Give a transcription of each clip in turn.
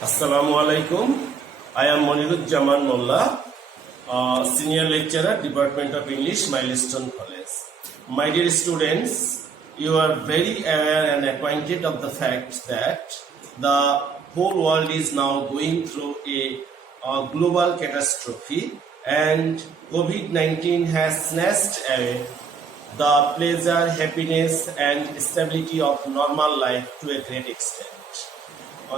Assalamu alaikum. I am Monirujjaman Molla, Senior Lecturer, Department of English, Milestone College. My dear students, you are very aware and acquainted of the fact that the whole world is now going through a global catastrophe, and COVID-19 has snatched away the pleasure, happiness and stability of normal life to a great extent.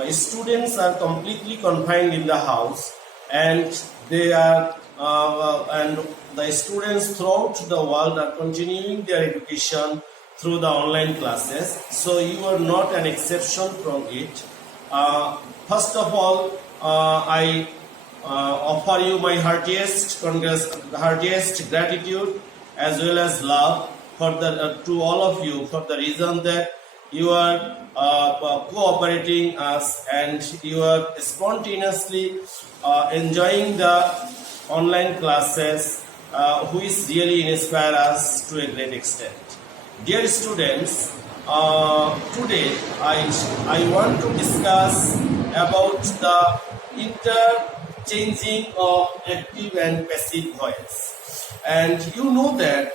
Students are completely confined in the house, and they are and the students throughout the world are continuing their education through the online classes. So you are not an exception from it. First of all, I offer you my heartiest gratitude as well as love for to all of you, for the reason that you are cooperating us and you are spontaneously enjoying the online classes, which really inspire us to a great extent. Dear students, today I want to discuss about the interchanging of active and passive voice. And you know that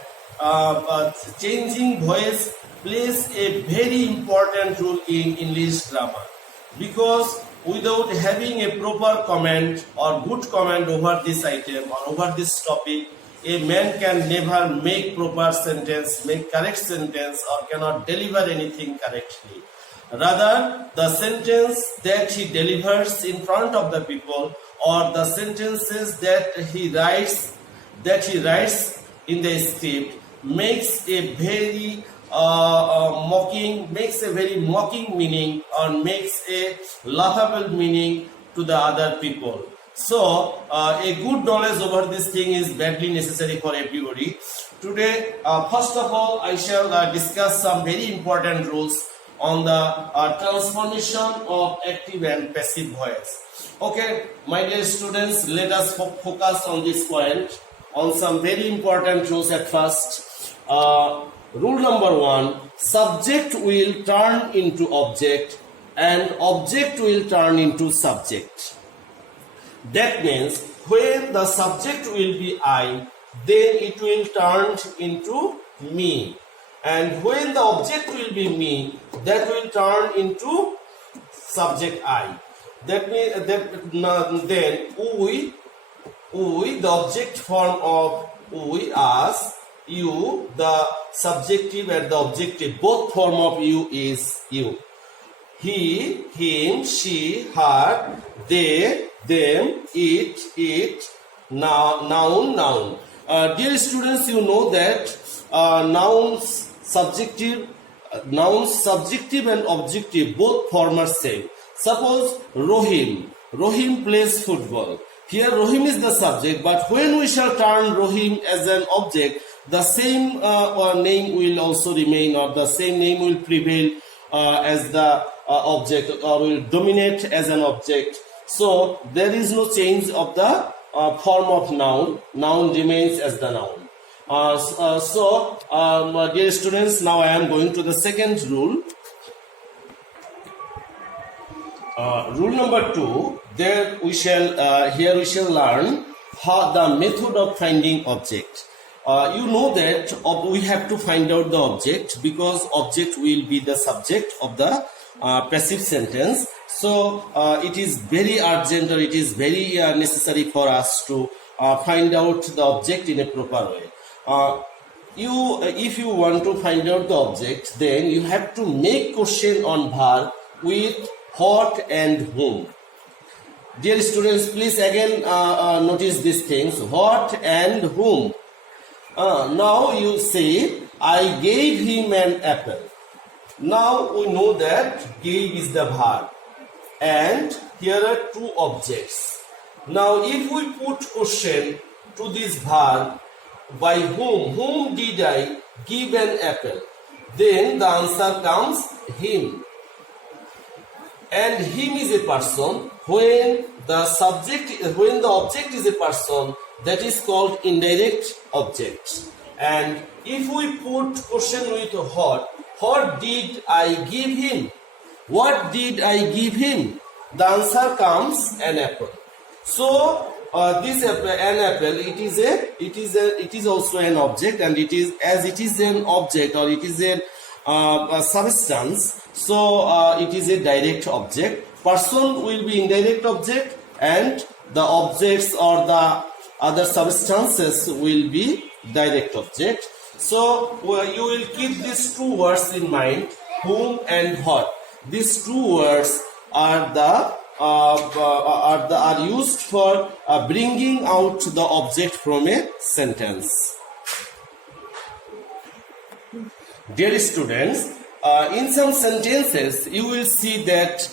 changing voice plays a very important role in English grammar, because without having a proper comment or good comment over this item or over this topic, a man can never make proper sentence, make correct sentence, or cannot deliver anything correctly. Rather, the sentence that he delivers in front of the people, or the sentences that he writes in the script, makes a very mocking meaning, or makes a laughable meaning to the other people. So a good knowledge over this thing is badly necessary for everybody. Today, first of all, I shall discuss some very important rules on the transformation of active and passive voice. Okay, my dear students, let us focus on this point, on some very important rules at first. Rule number 1, subject will turn into object and object will turn into subject. That means when the subject will be I, then it will turn into me. And when the object will be me, that will turn into subject I. That means then we, the object form of we, us, you, the subjective and the objective, both form of you is you. He, him, she, her, they, them, it, noun. Dear students, you know that nouns subjective and objective, both form are same. Suppose Rohim plays football. Here Rohim is the subject, but when we shall turn Rohim as an object, the same name will also remain, or the same name will prevail as the object, or will dominate as an object. So there is no change of the form of noun. Noun remains as the noun. Dear students, now I am going to the second rule. Rule number 2. Here we shall learn how the method of finding object. You know that we have to find out the object, because object will be the subject of the passive sentence. So it is very urgent, or it is very necessary for us to find out the object in a proper way. If you want to find out the object, then you have to make question on verb with what and whom. Dear students, please again notice these things. What and whom. Now you say, I gave him an apple. Now we know that gave is the verb, and here are two objects. Now if we put question to this verb, by whom did I give an apple, then the answer comes him. And him is a person. When the object is a person, that is called indirect object. And if we put question with what did I give him? What did I give him? the answer comes an apple. So this apple, an apple, it is also an object, and it is, as it is an object, or it is a substance, so it is a direct object. Person will be indirect object, and the objects or the other substances will be direct object. So you will keep these two words in mind, whom and what. These two words are used for bringing out the object from a sentence. Dear students, in some sentences you will see that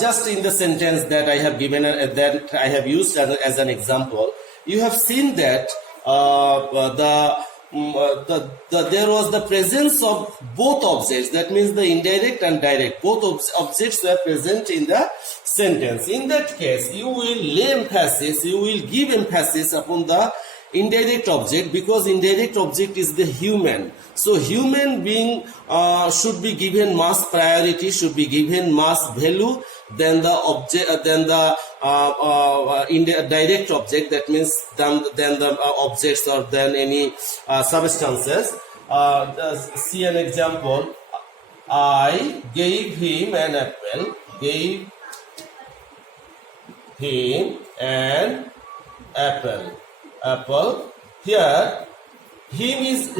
just in the sentence that I have given, that I have used as an example, you have seen that there was the presence of both objects. That means the indirect and direct, both objects were present in the sentence. In that case, you will lay emphasis, you will give emphasis upon the indirect object, because indirect object is the human. So human being should be given mass priority, should be given mass value than the object, than the direct object. That means than the objects or than any substances. See an example. I gave him an apple. Gave him an apple. Apple. Here, him is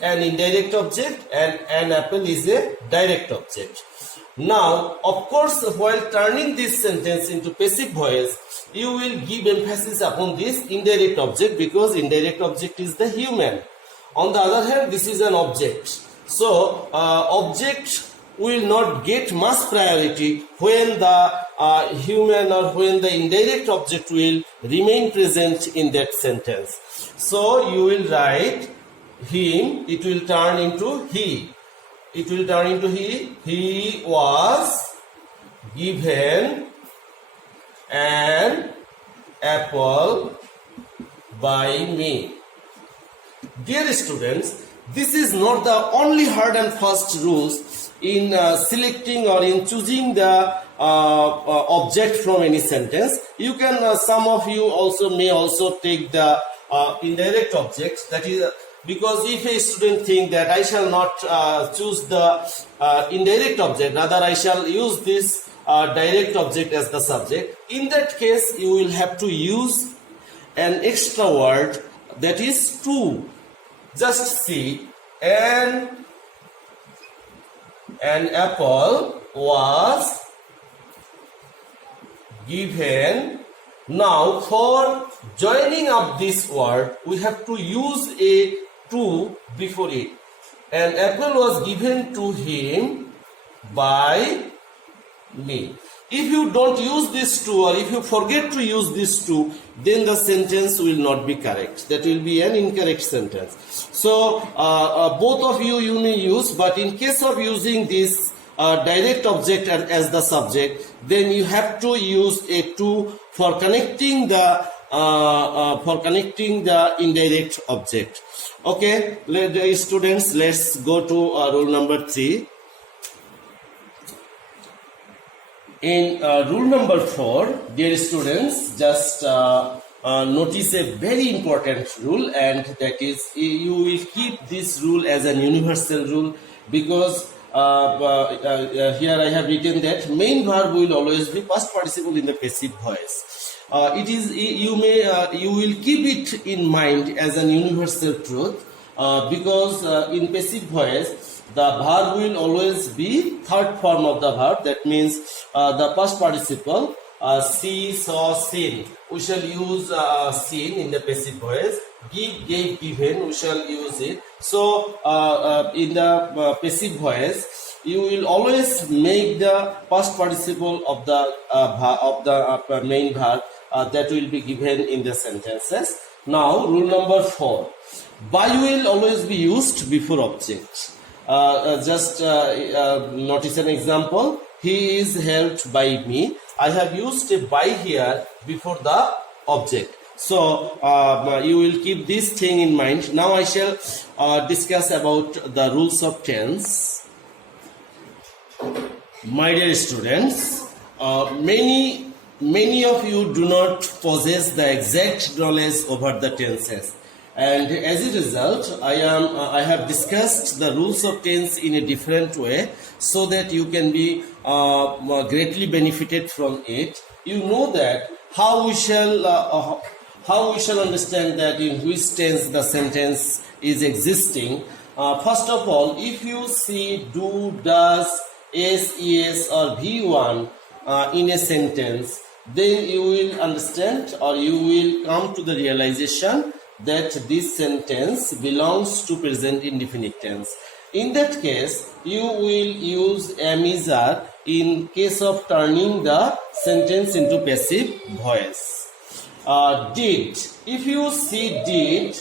an indirect object, and an apple is a direct object. Now, of course, while turning this sentence into passive voice, you will give emphasis upon this indirect object, because indirect object is the human. On the other hand, this is an object. So, object will not get mass priority when the human or when the indirect object will remain present in that sentence. So, you will write him, it will turn into he. It will turn into he. He was given an apple by me. Dear students, this is not the only hard and fast rules in selecting or in choosing the object from any sentence. You can, some of you also may also take the indirect objects. That is, because if a student think that I shall not choose the indirect object, rather I shall use this direct object as the subject, in that case you will have to use an extra word, that is to. Just see, an apple was given. Now for joining up this word, we have to use a to before it. An apple was given to him by me. If you don't use this to, or if you forget to use this to, then the sentence will not be correct. That will be an incorrect sentence. So both of you may use, but in case of using this direct object as the subject, then you have to use a to for connecting the indirect object. Okay, students, let's go to rule number 3. In rule number 4, dear students, just notice a very important rule, and that is you will keep this rule as an universal rule, because here I have written that main verb will always be past participle in the passive voice. It is you will keep it in mind as an universal truth, because in passive voice the verb will always be third form of the verb. That means the past participle, see, saw, seen. We shall use seen in the passive voice. Give, gave, given. We shall use it. So in the passive voice, you will always make the past participle of the main verb that will be given in the sentences. Now, rule number 4. By will always be used before object. Just notice an example. He is helped by me. I have used a by here before the object. So you will keep this thing in mind. Now I shall discuss about the rules of tense. My dear students, many of you do not possess the exact knowledge over the tenses, and as a result, I have discussed the rules of tense in a different way, so that you can be greatly benefited from it. You know that how we shall understand that in which tense the sentence is existing. First of all, if you see do, does, yes, or V1 in a sentence, then you will understand, or you will come to the realization that this sentence belongs to present indefinite tense. In that case, you will use am is are in case of turning the sentence into passive voice. Did, if you see did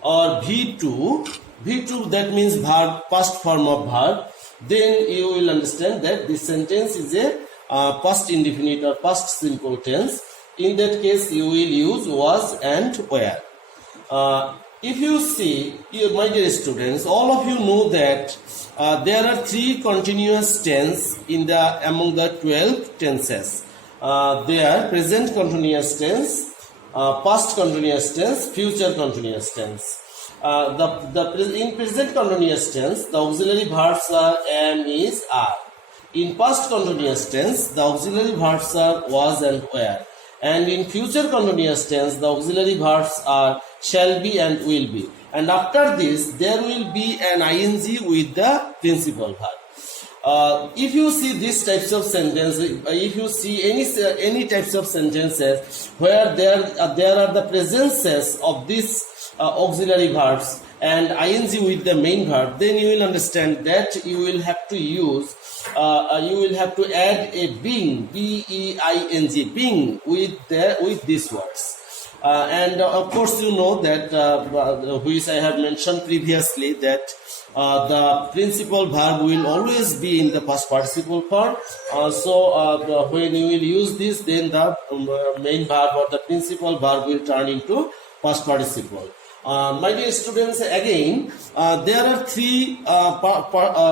or V2 that means verb, past form of verb, then you will understand that this sentence is a past indefinite or past simple tense. In that case, you will use was and were. If you see, my dear students, all of you know that there are 3 continuous tense among the 12 tenses. They are present continuous tense, past continuous tense, future continuous tense. In present continuous tense, the auxiliary verbs are am, is, are. In past continuous tense, the auxiliary verbs are was and were. And in future continuous tense, the auxiliary verbs are shall be and will be. And after this, there will be an ing with the principal verb. If you see these types of sentences, if you see any types of sentences where there are the presences of these auxiliary verbs and ing with the main verb, then you will understand that you will have to use you will have to add a being, B-E-I-N-G, being with these words. And of course you know that which I have mentioned previously, that the principal verb will always be in the past participle form. So when you will use this, then the main verb or the principal verb will turn into past participle. My dear students, again, there are 3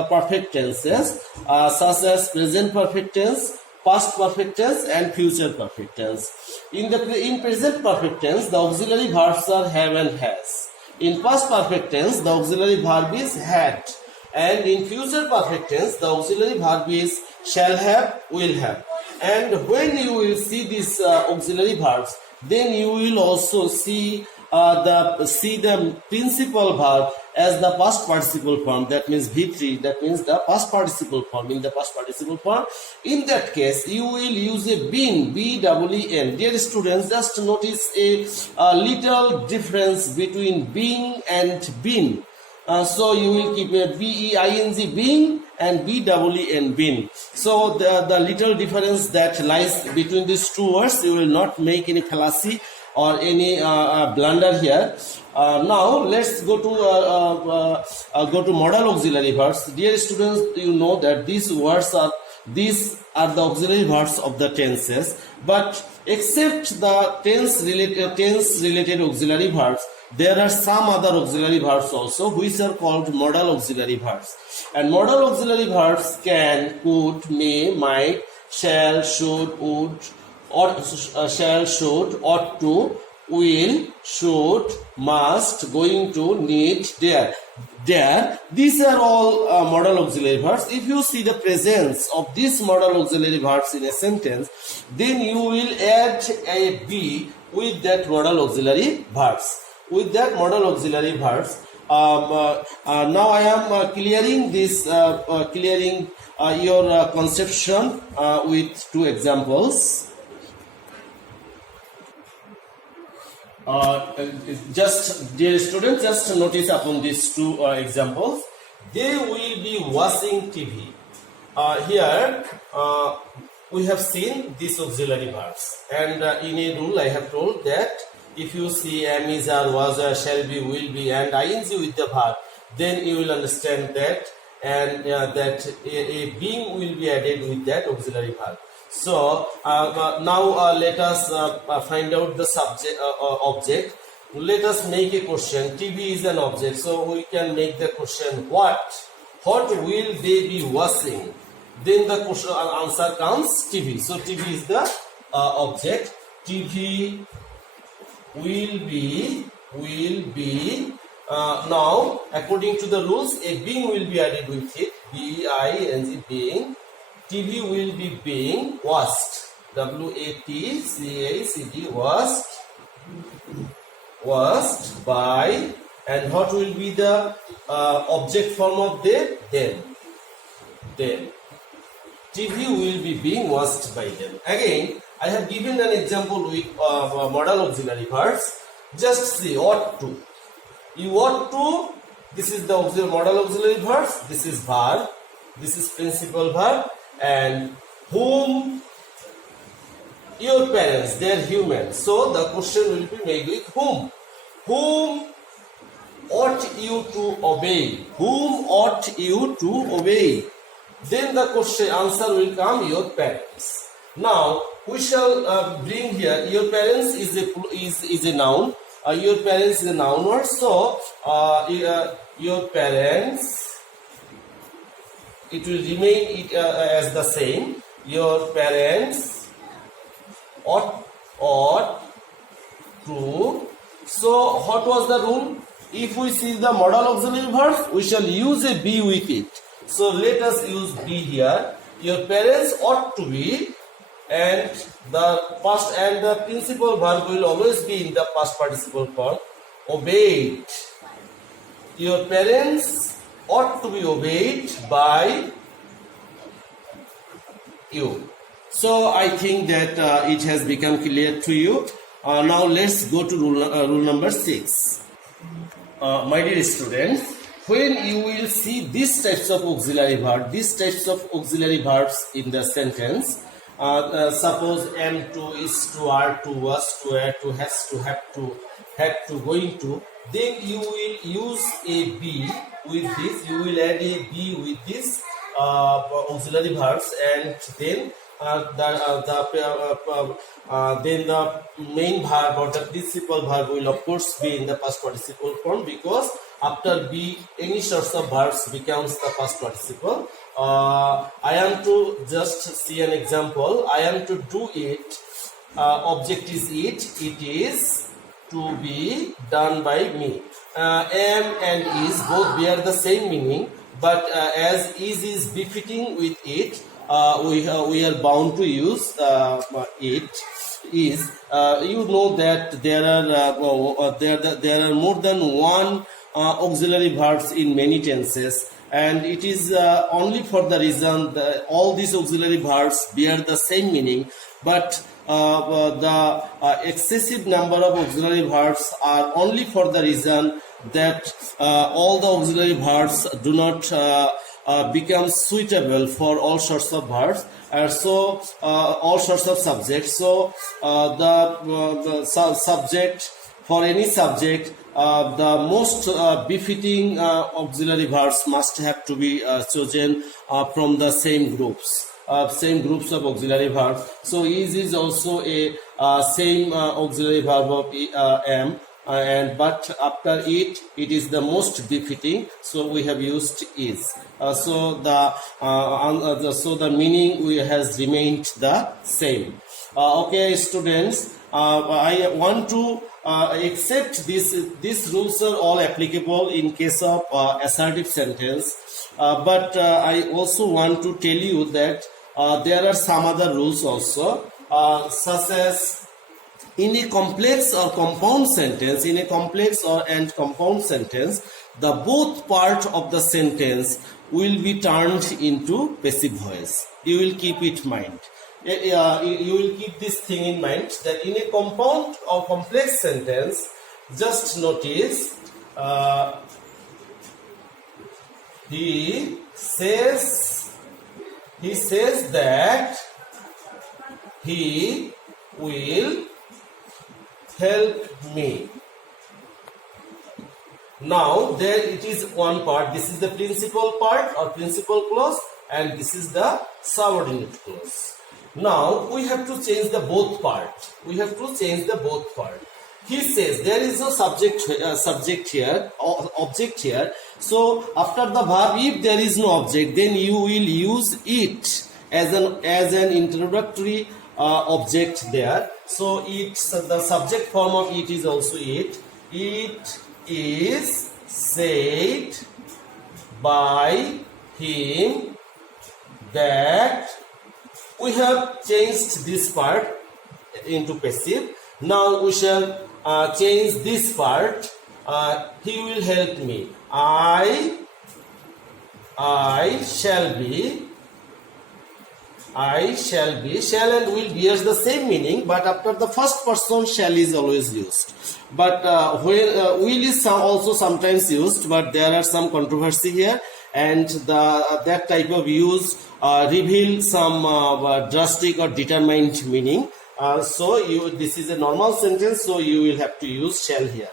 perfect tenses, such as present perfect tense, past perfect tense, and future perfect tense. In present perfect tense, the auxiliary verbs are have and has. In past perfect tense, the auxiliary verb is had. And in future perfect tense, the auxiliary verb is shall have, will have. And when you will see these auxiliary verbs, then you will also see the principal verb as the past participle form, that means V3, that means the past participle form. In the past participle form, in that case, you will use a been, B-E-E-N. Dear students, just notice a little difference between being and been. So you will keep a B-E-I-N-G, being, and B-E-E-N, been. So the little difference that lies between these 2 words, you will not make any fallacy or any blunder here. Now let's go to modal auxiliary verbs. Dear students, you know that these are the auxiliary verbs of the tenses, but except the tense related auxiliary verbs, there are some other auxiliary verbs also which are called modal auxiliary verbs. And modal auxiliary verbs can, could, may, might, shall, should, would, or shall, should, ought to, will, should, must, going to, need, dare. These are all modal auxiliary verbs. If you see the presence of these modal auxiliary verbs in a sentence, then you will add a be with that modal auxiliary verbs. With that modal auxiliary verbs, now I am clearing your conception with 2 examples. Dear students, just notice upon these 2 examples. They will be watching TV. Here we have seen these auxiliary verbs, and in a rule I have told that if you see am, is, are, was, are, shall be, will be, and ing with the verb, then you will understand that, and that a being will be added with that auxiliary verb. So now let us find out the subject object. Let us make a question. TV is an object, so we can make the question what What will they be watching? Then the question answer comes TV. So TV is the object. TV will be now according to the rules a being will be added with it. B-I-N-G, being. TV will be being watched. W-A-T-C-H-E-D, watched by, and what will be the object form of them? Them. TV will be being watched by them. Again, I have given an example with modal auxiliary verbs. Just see, ought to. You ought to, this is the modal auxiliary verbs, this is verb, this is principal verb, and whom, your parents, they are human. So the question will be made with whom. Whom ought you to obey? Whom ought you to obey? Then the question answer will come, your parents. Now we shall bring here, your parents is a noun. Your parents is a noun word. So your parents, it will remain as the same. Your parents ought to. So what was the rule? If we see the modal auxiliary verb, we shall use a be with it. So let us use be here. Your parents ought to be, and the past and the principal verb will always be in the past participle form. Obeyed. Your parents ought to be obeyed by you. So I think that it has become clear to you. Now let's go to rule number 6. My dear students, when you will see these types of auxiliary verbs in the sentence, suppose am to, is to, are to, was to, were to, has to, have to, had to, going to, then you will use a be with this, you will add a be with this auxiliary verbs, and then then the main verb or the principal verb will of course be in the past participle form, because after be any sorts of verbs becomes the past participle. I am to just see an example. I am to do it. Object is it. It is to be done by me. Am and is both bear the same meaning, but as is befitting with it, we are bound to use it. Is you know that there are more than one auxiliary verbs in many tenses, and it is only for the reason that all these auxiliary verbs bear the same meaning, but the excessive number of auxiliary verbs are only for the reason that all the auxiliary verbs do not become suitable for all sorts of verbs, so all sorts of subjects. So the subject, for any subject, the most befitting auxiliary verbs must have to be chosen from the same groups of auxiliary verbs. So is also a same auxiliary verb of am, but after it is the most befitting, so we have used is. So the meaning has remained the same. Okay, students, I want to accept these rules are all applicable in case of assertive sentence, but I also want to tell you that there are some other rules also, such as in a complex or compound sentence, the both part of the sentence will be turned into passive voice. You will keep it in mind. You will keep this thing in mind, that in a compound or complex sentence, just notice he says that he will help me. Now there it is one part. This is the principal part or principal clause, and this is the subordinate clause. Now we have to change the both part. He says there is no subject here, or object here. So after the verb, if there is no object, then you will use it as an introductory object there. So the subject form of it is also it. It is said by him that. We have changed this part into passive. Now we shall change this part. He will help me. I shall be. Shall and will bears the same meaning, but after the first person shall is always used. But will is also sometimes used, but there are some controversy here, and that type of use reveal some drastic or determined meaning. So this is a normal sentence, so you will have to use shall here.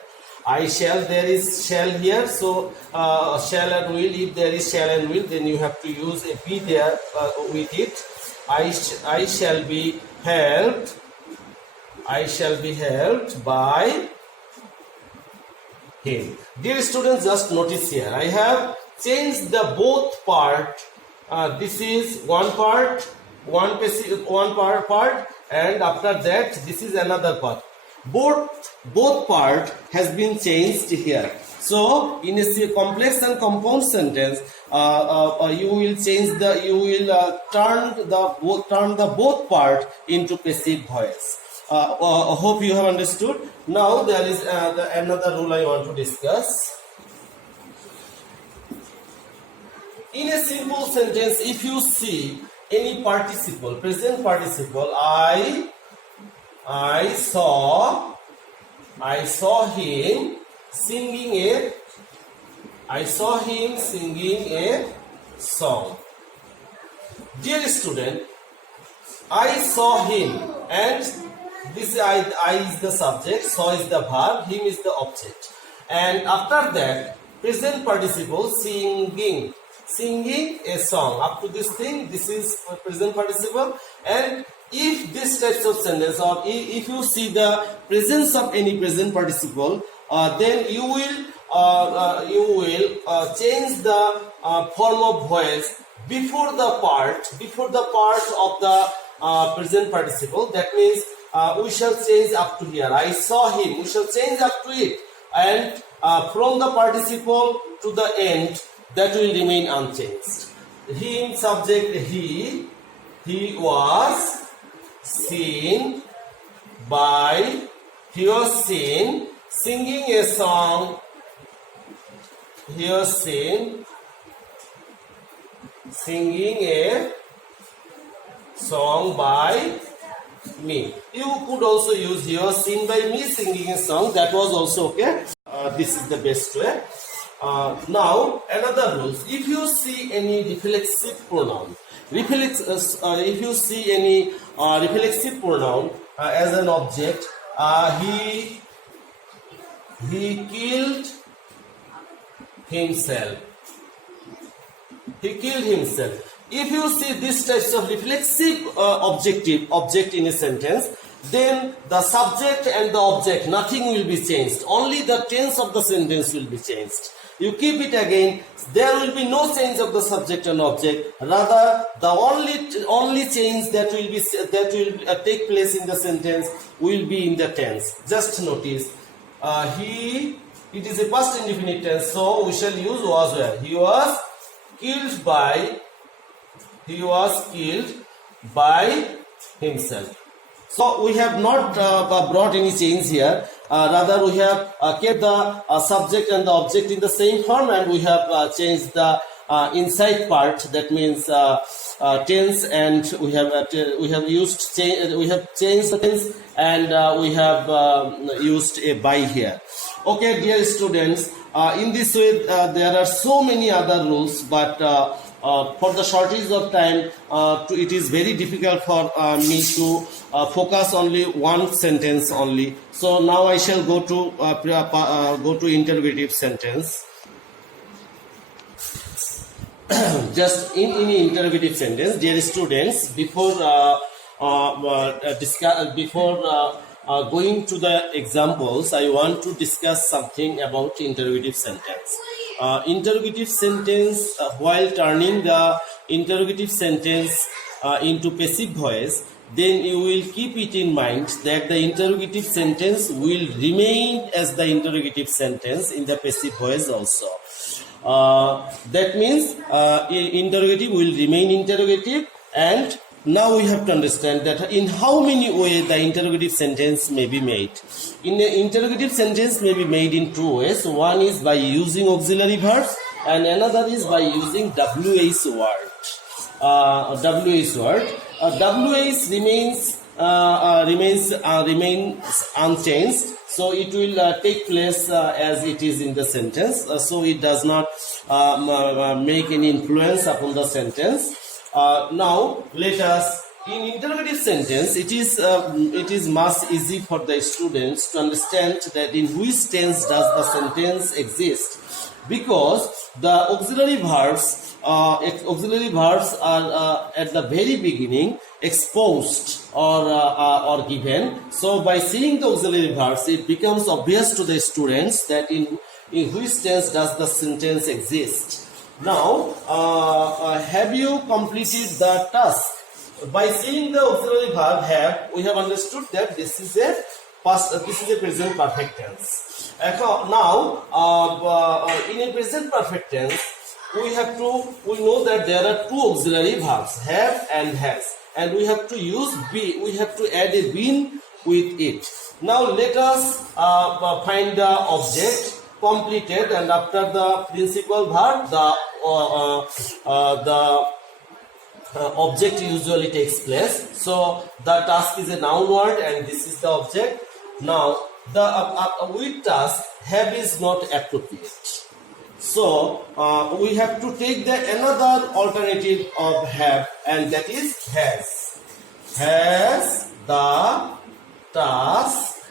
I shall, there is shall here, so shall and will, if there is shall and will, then you have to use a be there with it. I shall be helped. I shall be helped by him. Dear students, just notice here, I have changed the both part. This is one part, one part, and after that this is another part. Both part has been changed here. So in a complex and compound sentence, you will change turn the both part into passive voice. Hope you have understood. Now there is another rule I want to discuss. In a simple sentence, if you see any participle, present participle, I saw him singing a song. Dear student, I saw him, and this I is the subject, saw is the verb, him is the object. And after that, present participle singing a song. Up to this thing, this is present participle. And if this types of sentence, or if you see the presence of any present participle, then you will change the form of voice before the part of the present participle. That means we shall change up to here. I saw him. We shall change up to it, and from the participle to the end, that will remain unchanged. Him subject he was seen singing a song. He was seen singing a song by me. You could also use he was seen by me singing a song. That was also okay. This is the best way. Now another rules. If you see any reflexive pronoun, if you see any reflexive pronoun as an object, he killed himself. He killed himself. If you see these types of reflexive object in a sentence, then the subject and the object, nothing will be changed. Only the tense of the sentence will be changed. You keep it again, there will be no change of the subject and object. Rather, the only change that will take place in the sentence will be in the tense. Just notice, it is a past indefinite tense, so we shall use was where. He was killed by himself. So we have not brought any change here. Rather, we have kept the subject and the object in the same form, and we have changed the inside part. That means tense, and we have changed the tense, and we have used a by here. Okay, dear students, in this way there are so many other rules, but for the shortage of time, it is very difficult for me to focus only one sentence only. So now I shall go to interrogative sentence. Just in any interrogative sentence, dear students, before going to the examples, I want to discuss something about interrogative sentence. Interrogative sentence, while turning the interrogative sentence into passive voice, then you will keep it in mind that the interrogative sentence will remain as the interrogative sentence in the passive voice also. That means interrogative will remain interrogative, and now we have to understand that in how many ways the interrogative sentence may be made. In the interrogative sentence may be made in two ways. One is by using auxiliary verbs, and another is by using WH word. WH word. WH remains unchanged, so it will take place as it is in the sentence. So it does not make any influence upon the sentence. Now let us, in interrogative sentence, it is much easy for the students to understand that in which tense does the sentence exist, because the auxiliary verbs are at the very beginning exposed or given. So by seeing the auxiliary verbs, it becomes obvious to the students that in which tense does the sentence exist. Now, have you completed the task? By seeing the auxiliary verb have, we have understood that this is a present perfect tense. Now, in a present perfect tense, we know that there are two auxiliary verbs, have and has, and we have to use be. We have to add a been with it. Now let us find the object completed, and after the principal verb, the object usually takes place. So the task is a noun word, and this is the object. Now the with task, have is not appropriate. So we have to take the another alternative of have, and that is has. Has the task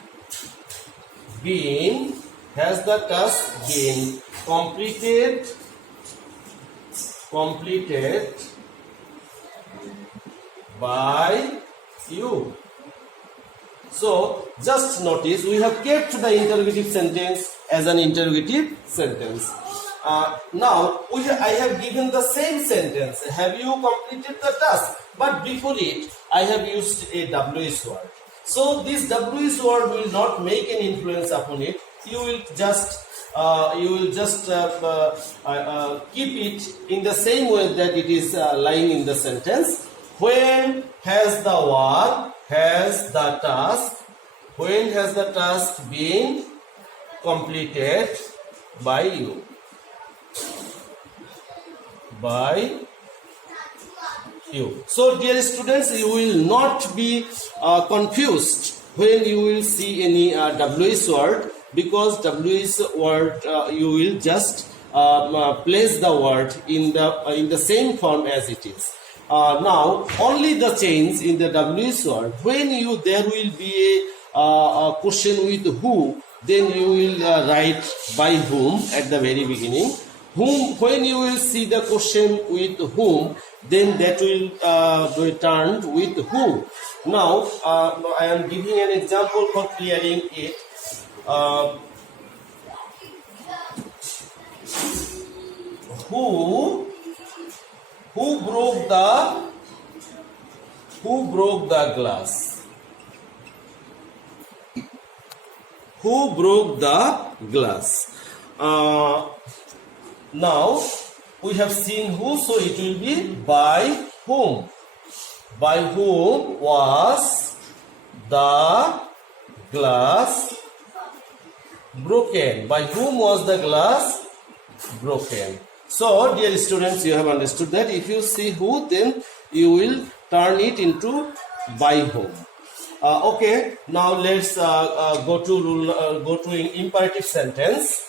been? Has the task been completed by you? So just notice, we have kept the interrogative sentence as an interrogative sentence. Now I have given the same sentence, have you completed the task, but before it I have used a WH word. So this WH word will not make an influence upon it. You will just keep it in the same way that it is lying in the sentence. When has the work, has the task, when has the task been completed by you? By you. So dear students, you will not be confused when you will see any WH word, because WH word you will just place the word in the same form as it is. Now only the change in the WH word, when there will be a question with who, then you will write by whom at the very beginning. Whom, when you will see the question with whom, then that will be turned with who. Now I am giving an example for clearing it. Who broke the glass? Who broke the glass? Now we have seen who, so it will be by whom. By whom was the glass broken? By whom was the glass broken? So dear students, you have understood that if you see who, then you will turn it into by whom. Okay, now let's go to imperative sentence.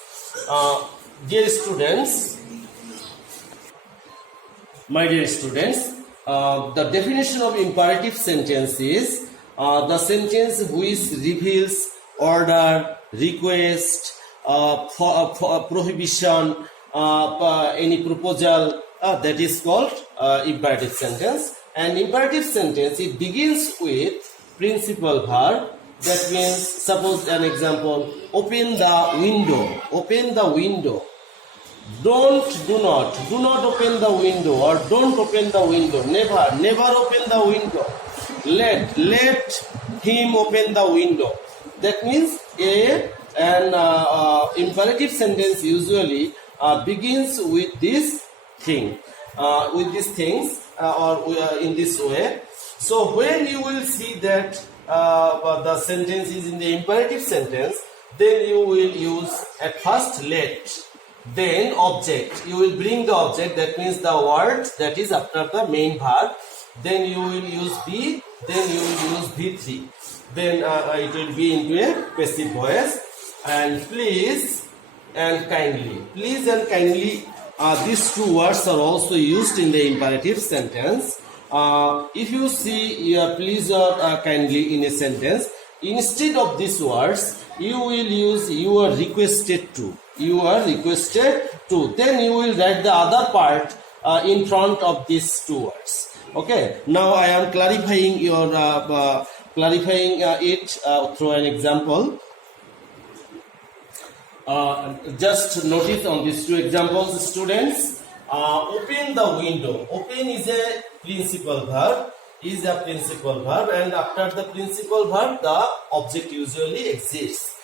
Dear students, my dear students, the definition of imperative sentence is the sentence which reveals order, request, prohibition, any proposal, that is called imperative sentence. And imperative sentence, it begins with principal verb, That means, suppose an example, open the window. Open the window. Do not open the window, or don't open the window. Never open the window. Let him open the window. That means an imperative sentence usually begins with this thing, with these things, or in this way. So when you will see that the sentence is in the imperative sentence, then you will use at first let, then object. You will bring the object, that means the word that is after the main verb. Then you will use be, then you will use V3. Then it will be into a passive voice. And please and kindly. Please and kindly, these two words are also used in the imperative sentence. If you see your please or kindly in a sentence, instead of these words, you will use you are requested to. You are requested to. Then you will write the other part in front of these two words. Okay. Now I am clarifying your it through an example. Just notice on these two examples, students. Open the window. Open is a principal verb. And after the principal verb, the object usually exists.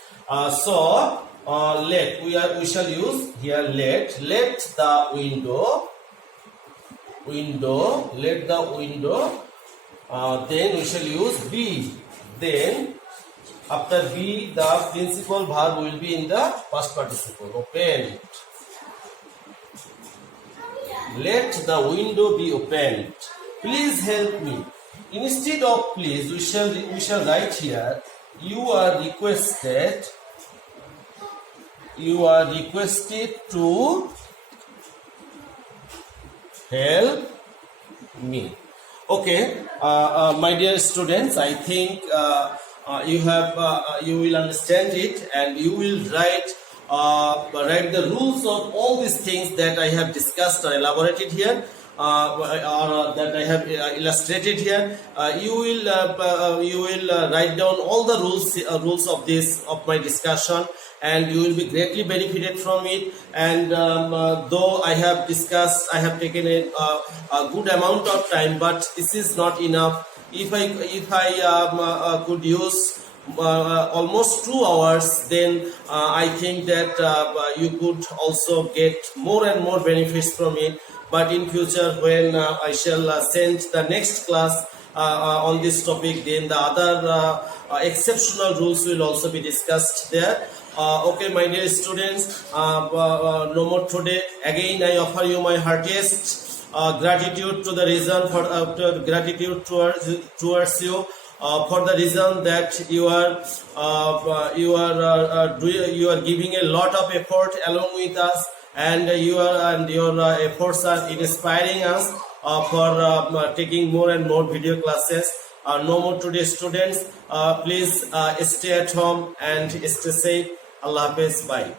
Let we shall use here let the window. Let the window. Then we shall use be. Then after be, the principal verb will be in the past participle. Opened. Let the window be opened. Please help me. Instead of please, we shall write here. You are requested to help me. Okay, my dear students, I think you will understand it, and you will write the rules of all these things that I have discussed or elaborated here, or that I have illustrated here. You will write down all the rules of my discussion, and you will be greatly benefited from it. And though I have taken a good amount of time, but this is not enough. If I could use almost 2 hours, then I think that you could also get more and more benefits from it. But in future, when I shall send the next class on this topic, then the other exceptional rules will also be discussed there. Okay, my dear students, no more today. Again, I offer you my heartiest gratitude to the reason for gratitude towards you for the reason that you are giving a lot of effort along with us, and your efforts are inspiring us for taking more and more video classes. No more today, students. Please stay at home and stay safe. Allah Hafiz. Bye.